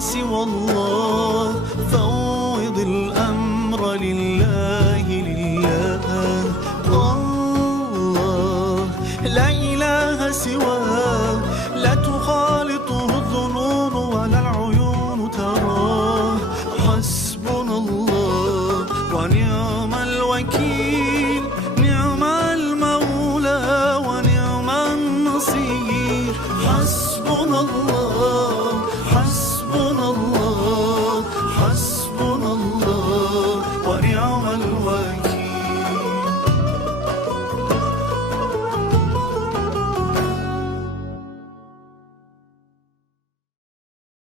سوى الله، فوض الأمر لله لله. الله لا إله سواه